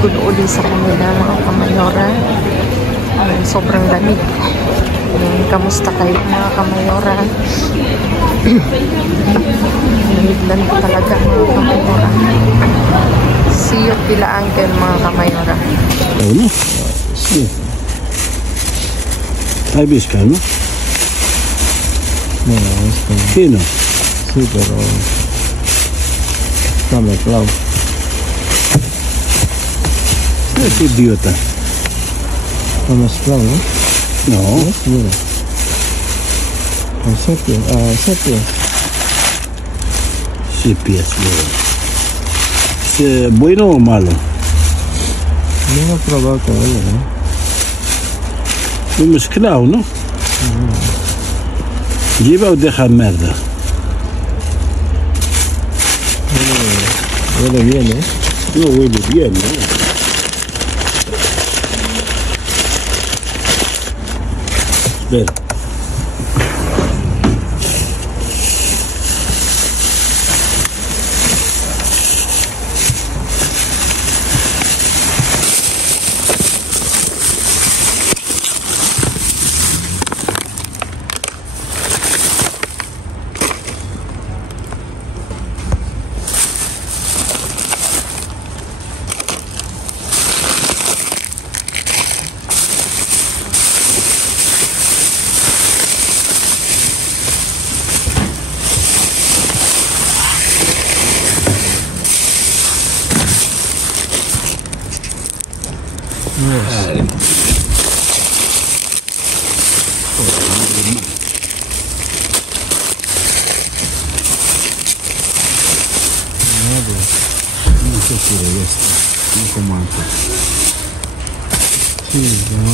Uli sa kanila mga kamayora. Sobrang lamig. Kamusta kayo mga kamayora? Lamig talaga mga kamayora. See you pila uncle mga kamayora. Ano? Sí. ¿Hay visca, no? No, esto Sí, no. sí, pero está mezclado. Es idiota. Está mezclado, ¿no? No. ¿Ves? Mira. Con sepia. Sepia. Sí, pies. ¿Es bueno o malo? No he probado todavía, ¿no? Es mezclado, ¿no? ¿Lleva o deja merda? Huele bien, ¿eh? No huele bien, ¿no? Espera. No sé si de esto, no como antes. Sí, ¿no?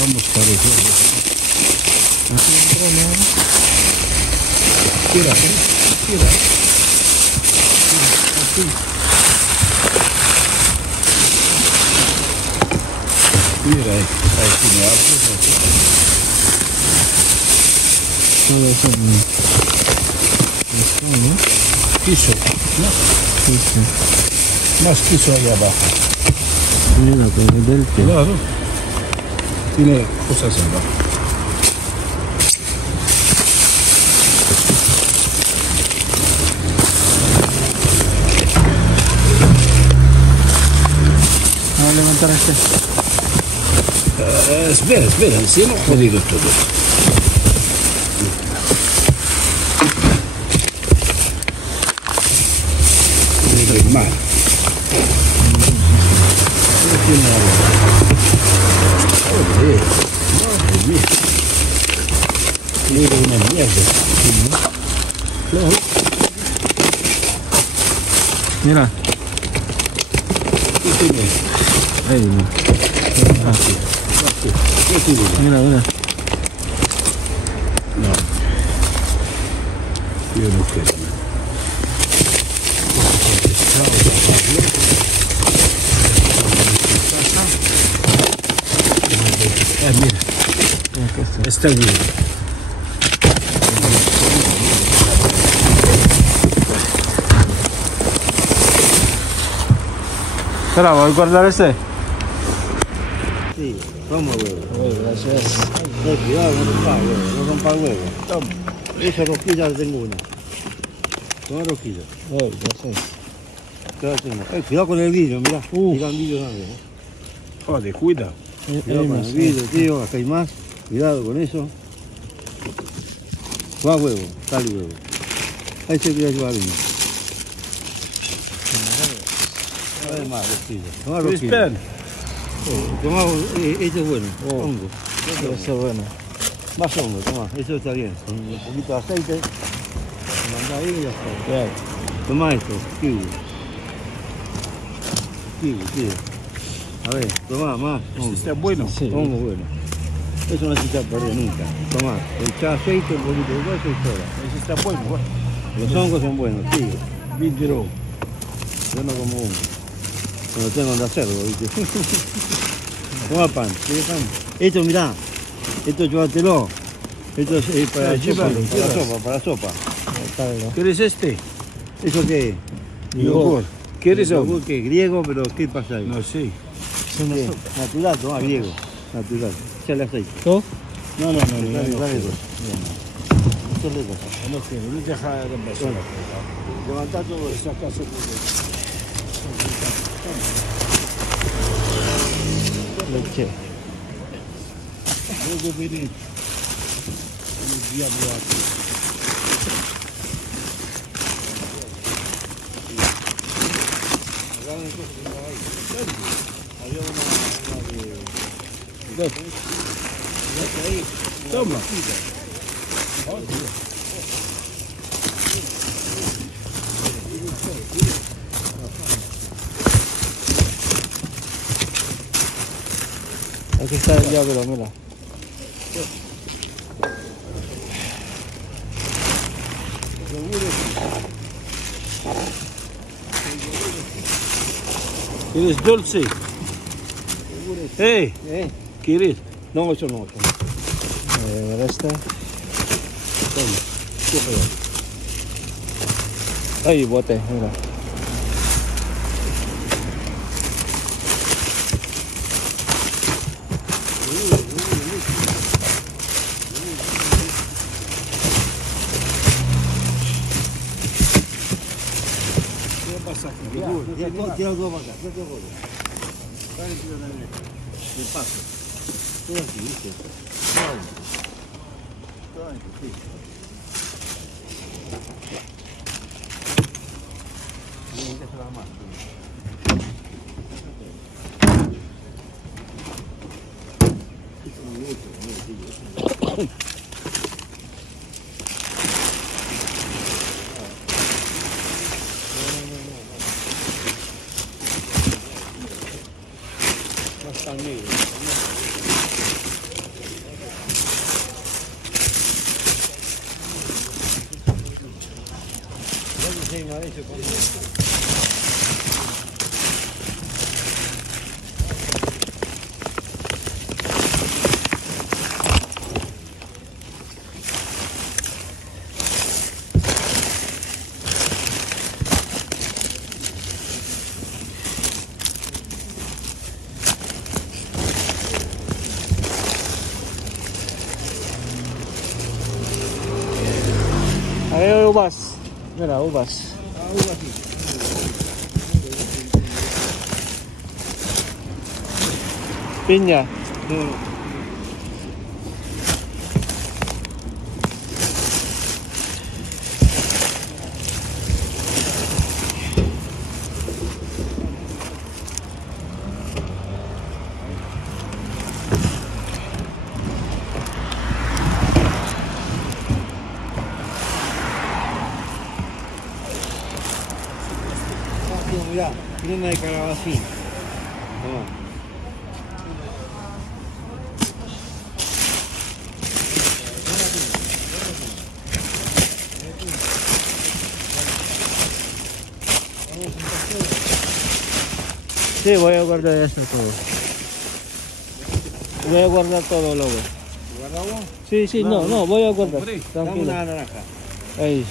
Vamos a parecer. Tira, tira. Así. Mira ahí tiene algo. Todo eso ¿no? Piso, ¿no? Sí, sí. Más piso ahí abajo. Mira, pero del que. Claro. Tiene cosas abajo. Vamos a levantar este. Espera, si hemos jodido todo. Muy mal. Joder, madre mía. Mira una mierda. Claro. Mira. ¿Qué tiene? Ahí, mira. ¿Qué tiene? Mira, mira. No. Yo no quiero. Mira, está bien. Espera, ¿voy a guardar este? Sí, toma huevo. Gracias. Cuidado, no rompa huevo, no rompa huevo. Toma. Esa rosquilla tengo una. Toma rosquilla. Gracias. Cuidado con el vidrio, mira. Mira el vidrio también. Joder, cuida. Cuidado con el vidrio, tío. Acá hay más. Cuidado con eso. Toma huevo, dale huevo. Ahí se quiere llevar uno. Toma rosquilla. Toma rosquilla. Toma, eso es bueno. Hongo. Eso es bueno. Más hongo, toma. Eso está bien. Con un poquito de aceite. Manda ahí y ya está. Toma esto, kiwi. Kiwi, tío. A ver, toma más. Este está bueno. Sí. Hongo bueno. Eso no se echa a perder nunca. Toma, echa aceite, un poquito de hueso y fuera. Ese está bueno. Los hongos son buenos, tío. Vidro. Yo no como hongo. Cuando tengo que hacerlo, ¿viste? Toma pan, ¿quieres pan? Esto, mirá. Esto llévatelo. Esto es para la sopa, para la sopa. ¿Quieres este? ¿Eso qué es? Yogur. ¿Quieres yogur? yogur? ¿Qué? ¿Griego? ¿Pero qué pasa ahí? No sé. ¿Qué? Natural, toma, griego. Natural. Échale aceite. ¿Tú? No, dale dos. Échale dos. No quiero, no deja de empezar. Levantá todo eso. Esa casa. Leche. Luego viene el diablo aquí. Había una de... Toma. Aquí está el diablo, mira. ¿Quieres dulce? Hey, ¿quieres? No, eso no. Este. Ay, bote, mira. Tira dos para acá, de paso. Todo aquí, ¿viste? Todo aquí, sí. Hay uvas. Mira, uvas. Piña. Mirá, crema de calabacín. Toma. Sí, voy a guardar esto todo. Voy a guardar todo luego. ¿Guardamos? Sí, no, voy a guardar. Dame Tranquilo. una naranja. Ahí.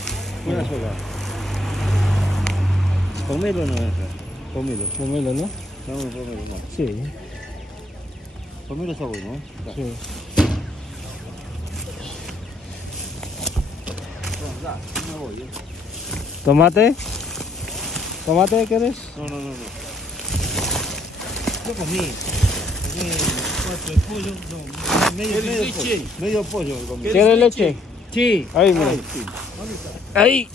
Una sola. Pomelo naranja. Pomelo. Pomelo, ¿no? Dame un pomelo más. Sí. Pomelo está bueno, ¿eh? Sí. Bueno, da, me voy, ¿eh? ¿Tomate? ¿Tomate quieres? No. Yo comí 4 de pollo, no, medio pollo. Medio pollo comí. ¿Quieres leche? Sí. Ahí, mira. Sí. Ahí.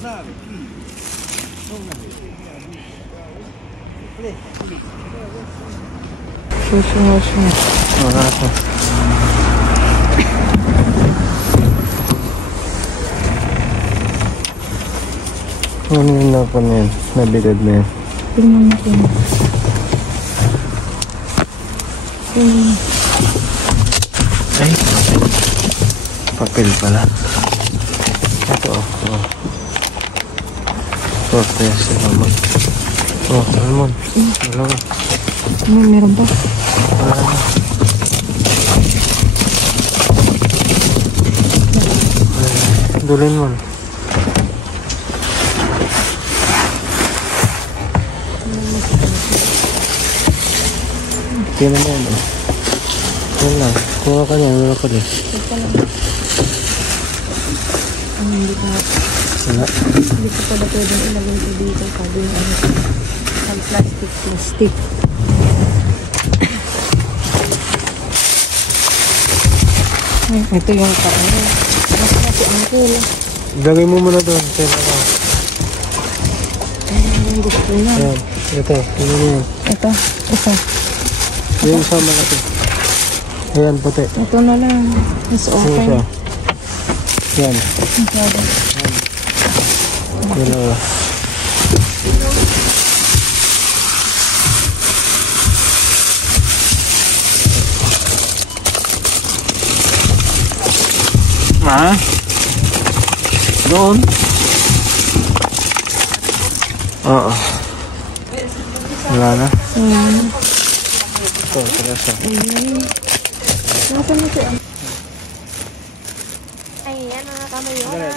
Sabe, Ano yung napon yan? Nabilad na yan. Tingnan natin. Ay, papel pala. Ito oh. Tortes, salmon. Oh, salmon. Dalawa. Meron ba? Wala na. Dulin mo. Tingnan mo yan oh. Yan lang. Kuha ka niya. Wala ko din. Hindi ko Wala. Hindi ko pala pwedeng ilagay ito dito. Sabi yung ano. Ang plastic. Ay, ito yung karne. Mas natin ang kula. Lagay mo muna doon. Kaya na. Ay, gusto niya. Ayan. Ito. Tingnan mo yan. Ito, isa. Yung isa malaki. Ayan, puti. Ito na lang. Mas Yung okay. isa. Yan. Masyado. Yan na. Ma? Doon? Oo. Wala na? Ayan. Ito, terasa. Ayan. Nasaan na siya? Ayan mga kamayoran.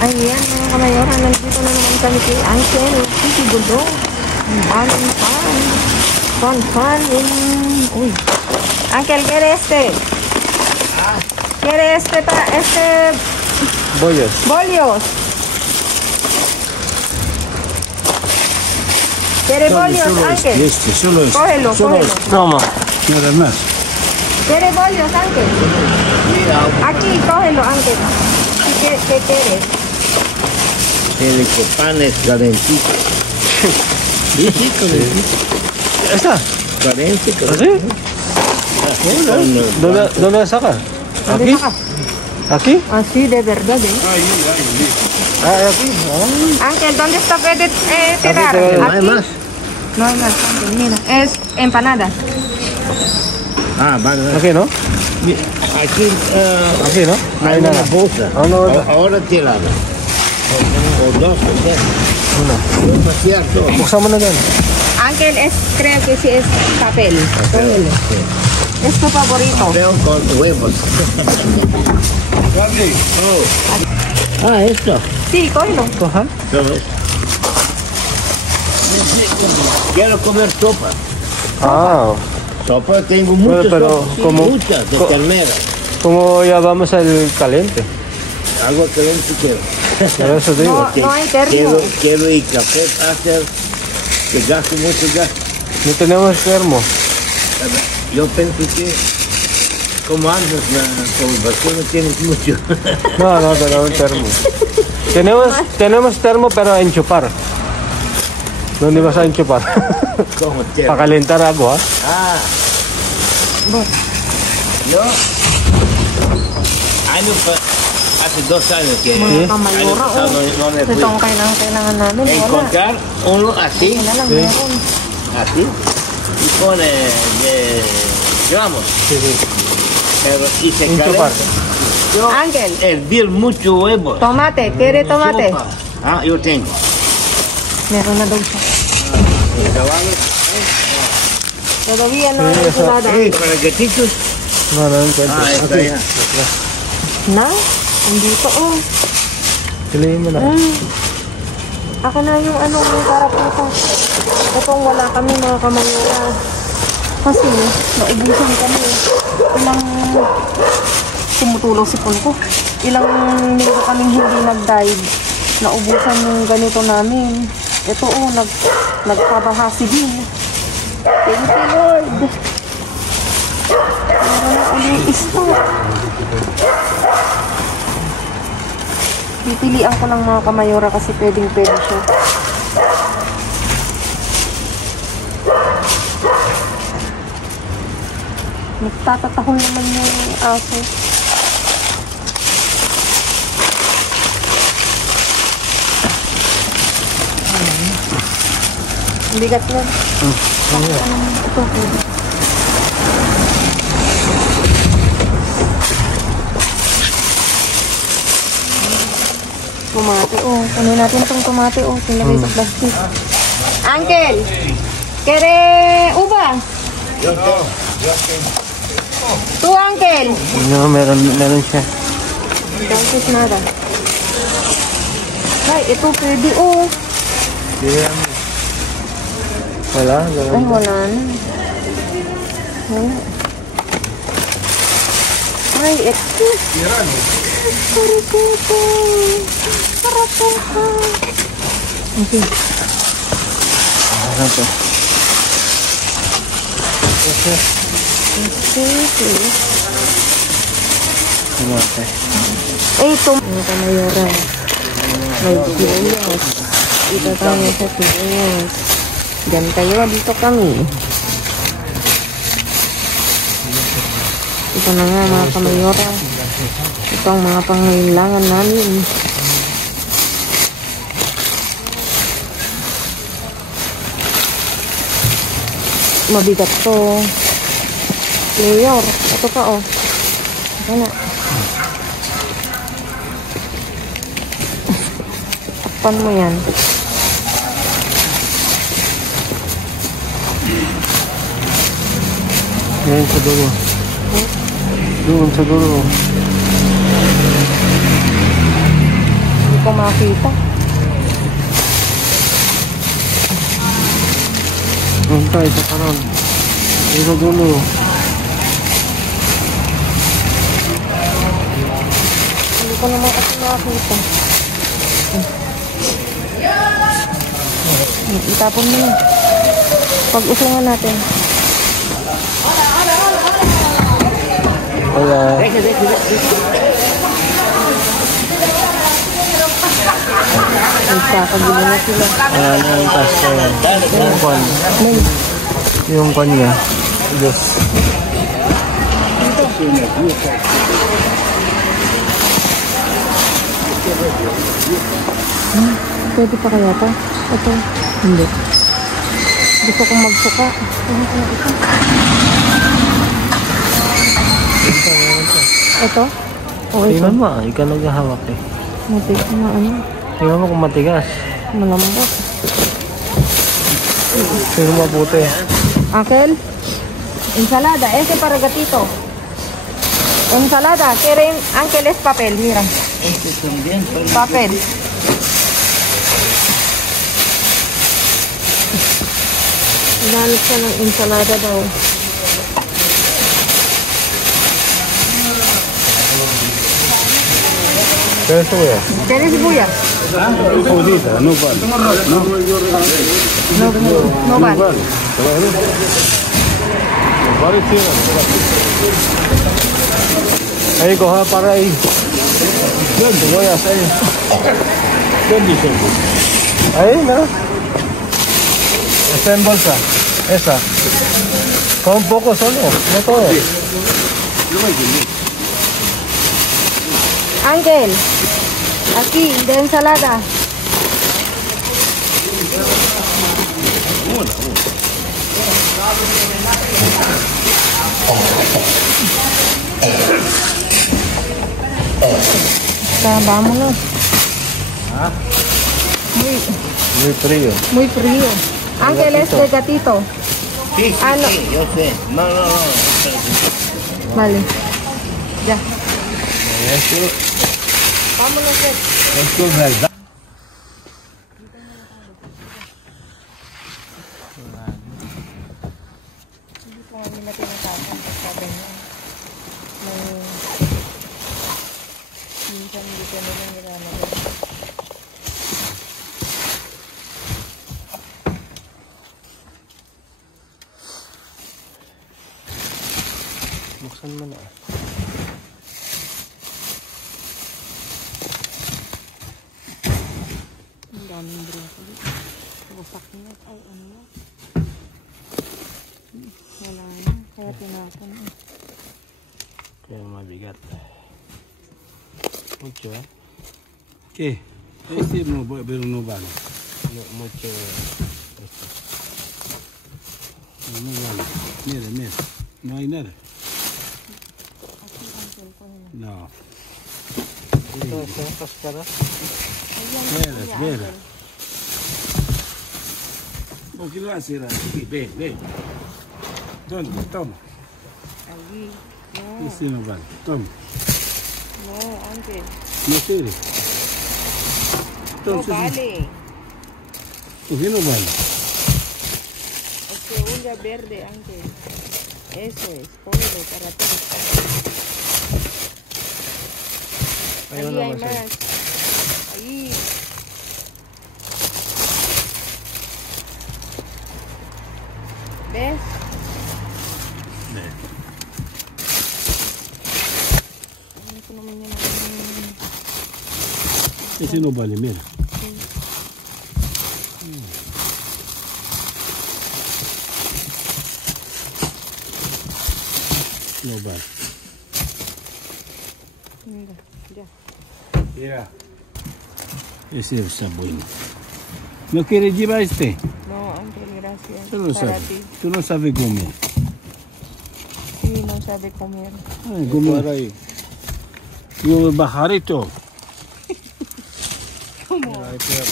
Ayan mga kamayoran. Nandito na naman kami kay Uncle. Titi Gudo. Aling fan. Fan. Uy. Uncle, quiere este. Quiere este Boyos. bollos. Quiere bollos, Uncle. Solo este. Cógelo. Toma. Nada más. ¿Quiere bollos, Ángel? Aquí, cógelo, Ángel. ¿Qué quieres? Tiene panes calentitos. Sí, calentitos. Esta. Calentitos. ¿Así? ¿Dónde la sacas? ¿Dónde ¿Aquí? saca? ¿Aquí? Así de verdad, ¿eh? Ah, aquí. Ángel, ¿dónde está puede tirar? te veo. ¿No hay más? No hay más, Ángel, mira. Es empanada. Ah, vale. Aquí, ¿no? Aquí Aquí, ¿no? No hay hay una nada. bolsa. Ah, no, no. Ahora te la hago. O dos, o tres. Una. Demasiado. Buksan mo na doon. Ángel, creo que sí es papel. Cógelo. Es tu favorito. Veo con huevos. Oh. Ah, esto. Sí, cógelo. Coja. Todo esto. Quiero comer sopa. Ah, Sopa tengo muchas, pero sopas, como- muchas de ternera. como ya vamos al caliente. Agua caliente quiero. Por eso digo. No hay termo. Quiero y café hacer que gaste mucho gas. No tenemos termo. Yo pienso que como antes la población no tiene mucho. No tenemos termo. Tenemos termo, pero a enchufar. ¿Dónde vas a enchufar? Como Para tierra. calentar agua. Ah, yo hace 2 años que Mga kamayora, pasado no me fui. Ito ang kailangan namin. Wala. Encontrar uno así, Wala lang Sí. meron. así, y pone de gramos, Sí. pero y se Enchufar. calienta. Yo Ángel. hervir mucho huevos. Tomate, ¿quiere tomate? Sopa. Ah, yo tengo. Meron na daw siya. Y caballos, Todavía no Sí, hay eso. enchilada. para gatitos. No encuentro. Ah, está Aquí. ya. Na? Andito, oh. Piliin mo na. Ako na yung ano, yung karaputa. Itong wala kami mga kamayora. Kasi, naubusan kami. Ilang tumutulong si Pulko. Ilang linggo kaming hindi nag-dive. Naubusan yung ganito namin. Ito oh, nagpabahasi din. Thank you, Lord. Meron na ulit stock. Pipilian ko lang mga kamayora kasi pwedeng-pwede siya. Nagtatatahol naman yung aso. Bigat na. Ito. Tomate, oh. Kunin natin itong tomate, oh. Pinagay sa plastic. Uncle! Kere uba? Tu, Uncle! No, meron siya. Dances nada. Ay, ito pwede, oh. Wala. Ay, wala na. Ay, ito. Okay. Ano to? Okay. Ay, ito. Ano ka mayroon? May sibuyas. Dito tayo sa sibuyas. Diyan tayo, dito kami. Ito na nga mga kamayora. Ito ang mga pangailangan namin. Mabigat to. Mayor, ito pa oh. Ito na. Takpan mo yan. Yan sa dulo. Doon sa dulo. Hindi ko makita. Doon tayo sa kanan. Doon sa dulo. Hindi ko naman kasi makita. Itapon mo na. Pag-usungan natin. Wala. Nagkakagulo na sila. Wala na yung pasta yan. Yung kwan. Yung kwan niya. Diyos. Pwede pa kaya ito? Ito. Hindi. Gusto kong magsuka. Ito? O ito? Tingnan mo, ikaw naghahawak eh. Matigas na ano? Tingnan mo kung matigas. Malambot. Pero mabuti. Uncle? Ensalada. Ese para gatito. Ensalada. Quieren, Uncle, es papel. Mira. Papel. Ganit siya ng ensalada daw. Pero ito eh. ¿Tienes sibuyas? Ahorita, no vale. No vale. Ahí coja para ahí. ¿Dónde voy a hacer? ¿Dónde dice? Ahí, ¿no? Está en bolsa. Esa. Con un poco solo, no todo. Ángel, aquí, de ensalada. Vámonos. Muy frío. Muy frío. Ángel es de gatito. Sí, sí, Ah, no. sí, yo sé. No. Vale. Ya. Esto Vámonos. es verdad. Hindi ko nga nila tinatapon. Sabi niya. Minsan hindi ko nila nilalagay. Buksan mo na. Ang daming broccoli. Wasak niya. Ay, ano na. Wala na. Kaya tinapon na. Kaya mabigat. Mucho, eh? ¿Qué? Este no, pero no vale. No, mucho. Esto. No, no vale. Mira, mira. No hay nada. No. Ito, ito, cascara. Espera, espera. ¿Por qué lo haces aquí? Ven, ven. ¿Dónde? Toma. Allí. Ese no vale. Toma. No, Ángel. No sirve. No Entonces, vale. ¿por qué no vale? Es cebolla verde, Ángel. Eso es. Ponlo para todos. Ayun Allí hay naman siya. más. Allí. ¿Ves? Ano naman yan? Ese no vale, mira. No vale. Mira, ya. Mira. Ese está bueno. ¿No quieres llevar este? No, Ángel, gracias. Tú no Para sabes. ti. Tú no sabes comer. Sí, no sabe comer. Ay, comer ahí. Yo bajarito. ¿Cómo? Ay, mira.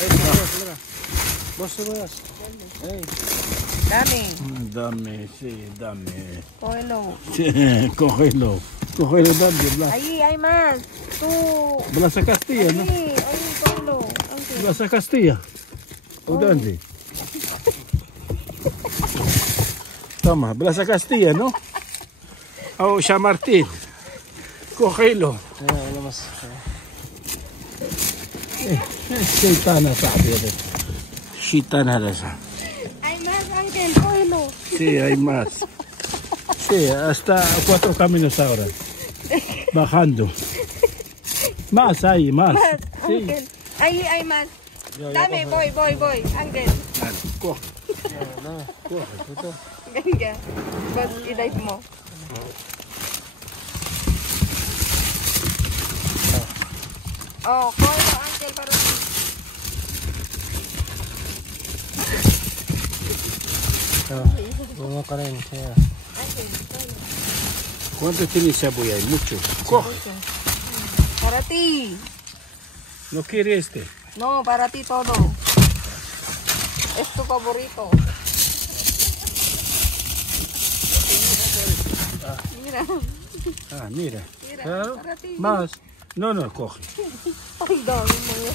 Ay, mira. Boss, boss. Ay. Dame. Dame, sí, dame. Cógelo. Cógelo. Cógelo, dame, Blas. Ahí hay más. Tú. Blasa Castilla, ¿no? Ahí, cógelo. Ángel. Blasa Castilla. ¿O dónde? Toma, Blasa Castilla, ¿no? O San Martín. Cógelo. Ayan, wala mas. Gitana, sabe. Gitana esa. Hay más, Ángel, cógelo. Sí, hay más. Sí, hasta 4 caminos ahora. Bajando. Más hay, más. Más, Sí. Ángel. Ahí hay más. Dame, voy. Ángel. Dale, coge. Coge, ito. Venga. Vas, i-dive mo. Oh, cógelo, Ángel, para ti. Bunga ka rin siya. Ángel, cógelo. ¿Cuántos tiene cebolla? Hay mucho. Coge. Para ti. ¿No quiere este? No, para ti todo. Es tu favorito. Mira, Ah, mira. mira, Claro. para ti. Más. No, no, coge. Ay, dami mo yun.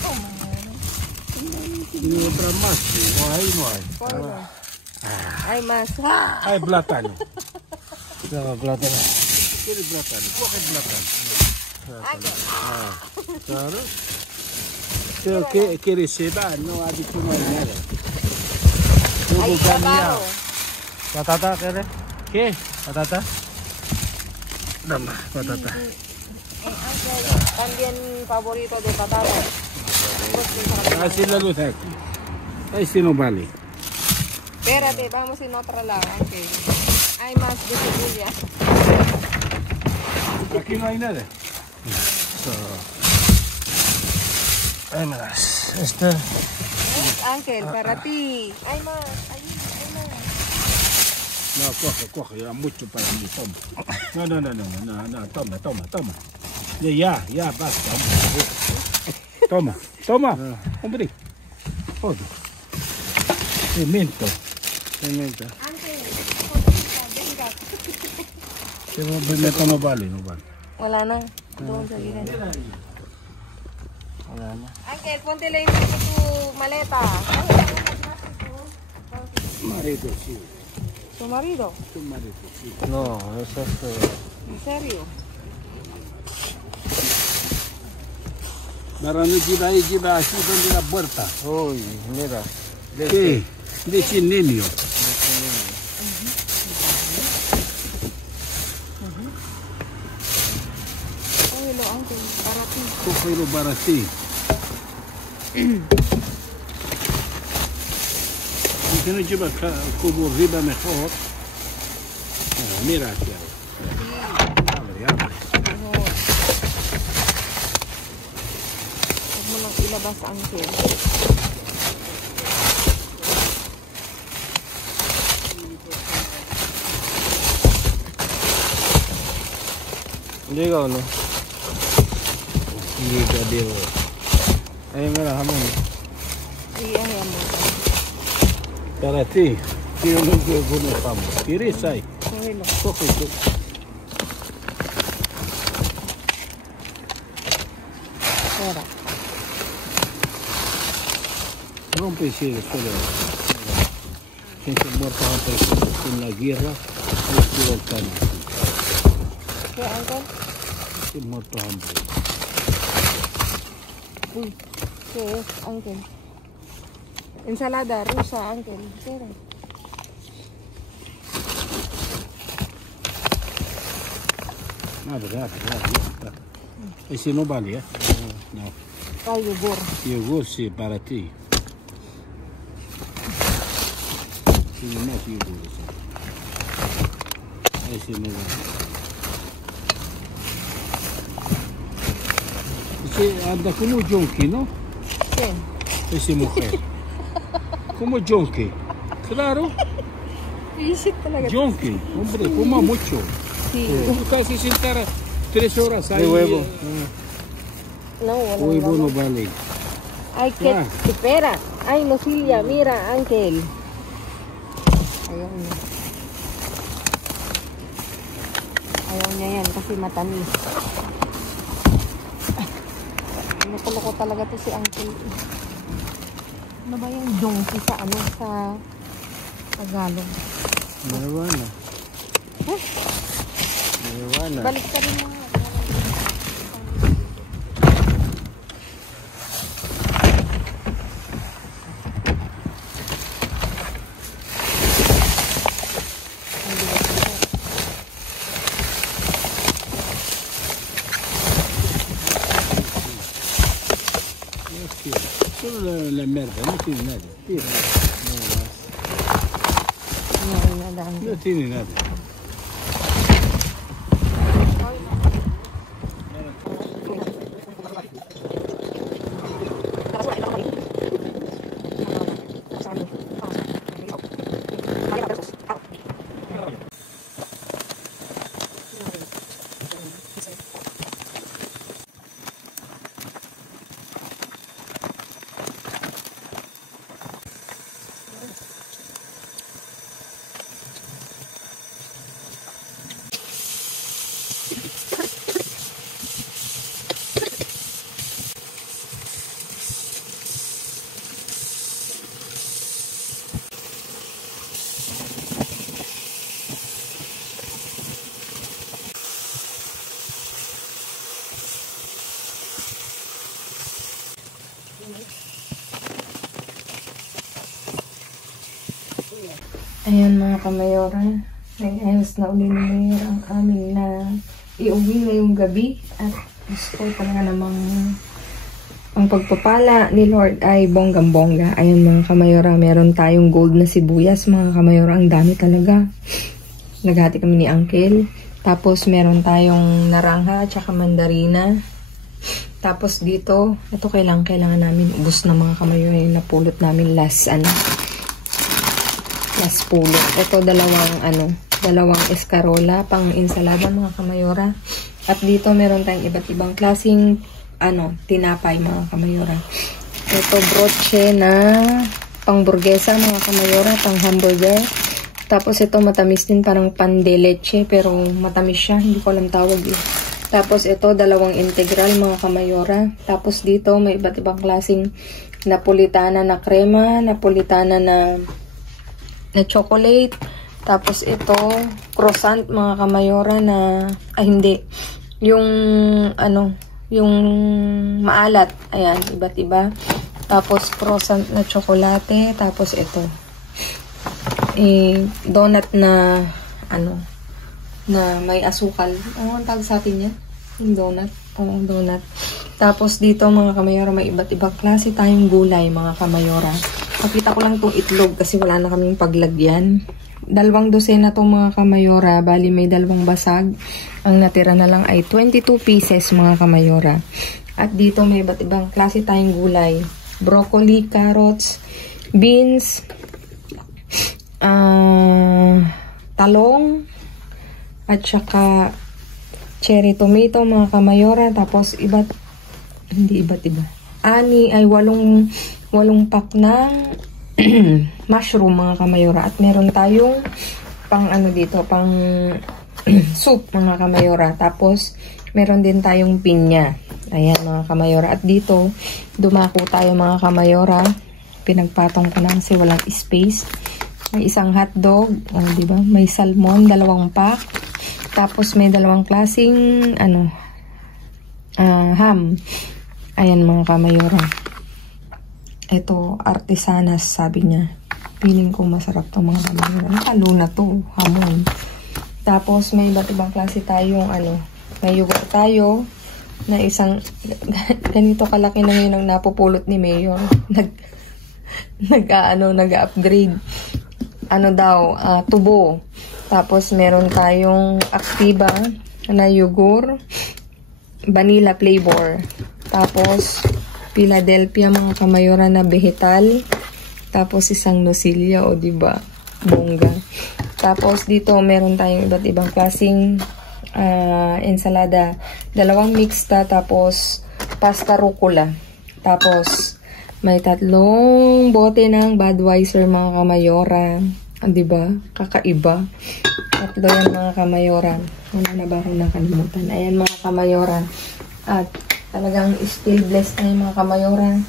Y otra más. Sí. No, ahí no hay. Cógelo. Hay más. ¡Ah! Hay plátano. Ito, plata na. ¿Quiere plátano? Coge plátano. Ángel. Claro. Pero que quiere ceba, no ha dicho no hay nada. Hay trabajo. Patata, kere? ¿Qué? Patata? Dame, patata. Ángel, también favorito de patata. Así la luz aquí. Ahí sí no vale. Espérate, vamos en otra lado, Ángel. Hay más de cebolla. Aquí no hay nada. Ay, malas. Este. Ángel, para ti. Hay más, hay más. No, coge, ya mucho para mí, toma. No, toma. Ya, basta, hombre. Toma, hombre. Joder. Cemento. Ángel, venga. Cemento no vale. Wala na. Doon sa gilid. Wala na. Ángel, ponte lang dito tu maleta. Marido, sí. Tu marido? Tu marido, sí. No, eso es. ¿En serio? Para no lleva así donde la puerta. Uy, mira. ¿Qué? Dice niño. Cógelo, Ángel, para ti. Cógelo para ti. ¿Por qué no lleva como arriba mejor? Ah, mira aquí. Abre. Mejor. Huwag mo lang ilabas, Ángel. Llega o no? Llega, Diego. Ahí mira, jamón. Iya, mo. Para ti, quiero no que conozcamos. ¿Quieres ahí? Okay lang. Coge tú. Pera. Rompe el cielo, solo. Gente muerta antes en la guerra, no quiero el cano. Kaya, Uncle? Gente muerta hambre. Uy. Kaya, Uncle. Ensalada, rusa, Uncle. Pera. Nada. Ese no vale, ¿eh? No. Ay, yogurt. Yogur sí, para ti. Tiene más yogur. Ese no vale. Ese anda como junkie, ¿no? ¿Quién? Esa mujer. Como junkie. Claro, Visit talaga. junkie. Hombre, fuma mucho. Sí. Casi sentar 3 horas ahí. De huevo. No, wala Huevo no naman. vale. Ay, que Ah. pera. Ay, Nosilia, mira, Uncle. Ayaw niya. Ayaw niya yan kasi matamis. Loko-loko talaga to si Uncle. Ano ba yung donkey sa ano sa Tagalog? Marijuana. Huh? Marijuana. Balik ka rin mga. Solo la merda, no tiene nada. Tira. No tiene nada. Ayan mga kamayoran, nag-ayos na uli ni Mayor ang aming na iuwi ngayong gabi at gusto talaga namang ang pagpapala ni Lord ay bonggang-bongga. Ayan mga kamayora, meron tayong gold na sibuyas mga kamayora, ang dami talaga. Naghati kami ni Uncle. Tapos meron tayong naranja at saka mandarina. Tapos dito, ito kailangan namin ubos na mga kamayora yung napulot namin last pulot. Ito dalawang escarola pang ensalada mga kamayora. At dito meron tayong iba't ibang klaseng tinapay mga kamayora. Ito broche na pang burgesa mga kamayora, pang hamburger. Tapos ito matamis din, parang pan de leche pero matamis siya, hindi ko alam tawag eh. Tapos ito dalawang integral mga kamayora. Tapos dito may iba't ibang klaseng napolitana na krema, napolitana na chocolate. Tapos ito, croissant mga kamayora na, hindi. Yung maalat. Ayan, iba't iba. Tapos croissant na tsokolate. Tapos ito. Donut na, na may asukal. Ang tawag sa atin yan? Yung donut. Oo, donut. Tapos dito mga kamayora, may iba't ibang klase tayong gulay mga kamayora. Pakita ko lang itong itlog kasi wala na kaming paglagyan. 2 dosena itong mga kamayora. Bali may 2 basag. Ang natira na lang ay 22 pieces mga kamayora. At dito may iba't ibang klase tayong gulay. Broccoli, carrots, beans, talong, at saka cherry tomato mga kamayora. Tapos hindi iba. 8 pack ng mushroom mga kamayora. At meron tayong pang pang soup mga kamayora. Tapos meron din tayong pinya. Ayan mga kamayora. At dito, dumako tayo mga kamayora. Pinagpatong ko na kasi walang space. May isang hotdog. Diba? May salmon, 2 pack. Tapos may 2 klaseng ham. Ayan mga kamayora. Ito, artesanas sabi niya. Feeling ko masarap to mga kamayora. Nakalo na to, hamon. Tapos may iba't ibang klase tayong may yogurt tayo na isang ganito kalaki na yun ang napupulot ni Mayor. Nag-upgrade. Tubo. Tapos meron tayong Activa na yogurt, vanilla flavor. Tapos Philadelphia mga kamayora na vegetal. Tapos isang Nusilya, diba? Bongga. Tapos dito meron tayong iba't ibang klaseng ensalada. 2 mixta, tapos pasta rucola. Tapos may 3 bote ng Budweiser mga kamayora. Diba? Kakaiba. 3 yan mga kamayora. Wala na ba akong nakalimutan? Ayan mga kamayora. At talagang still blessed na yung mga kamayora.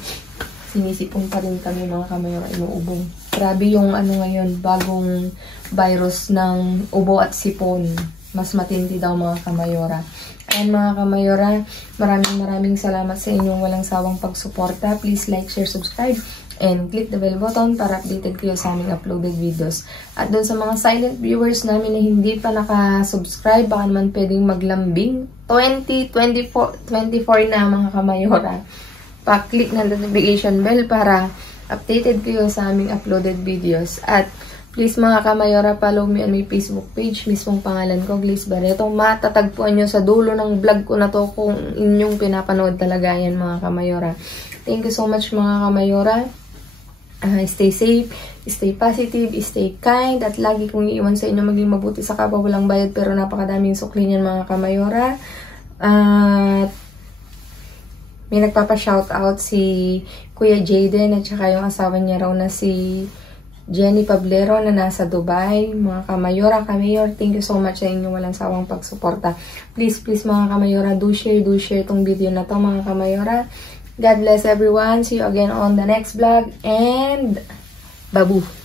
Sinisipon pa rin kami mga kamayora. Inuubong. Grabe yung ngayon, bagong virus ng ubo at sipon. Mas matindi daw mga kamayora. Ayan mga kamayora, maraming salamat sa inyong walang sawang pagsuporta. Please like, share, subscribe, and click the bell button para updated kayo sa aming uploaded videos. At doon sa mga silent viewers namin na hindi pa nakasubscribe, baka naman pwedeng maglambing. 24 na mga kamayora. Pa-click na notification bell para updated kayo sa aming uploaded videos. At please mga kamayora, follow me on my Facebook page. Mismong pangalan ko, Gliss Barreto. Matatagpuan nyo sa dulo ng vlog ko na to kung inyong pinapanood talaga yan mga kamayora. Thank you so much mga kamayora. Stay safe, stay positive, stay kind. At lagi kong iiwan sa inyo maging mabuti sa kapwa, walang bayad pero napakadaming sukli niyan mga kamayora. At may nagpapa-shoutout si Kuya Jaden at saka yung asawa niya raw na si Jenny Pablero na nasa Dubai. Mga kamayora, kamayor, thank you so much sa inyo walang sawang pagsuporta. Please mga kamayora, do share tong video na to mga kamayora. God bless everyone. See you again on the next vlog. And babu!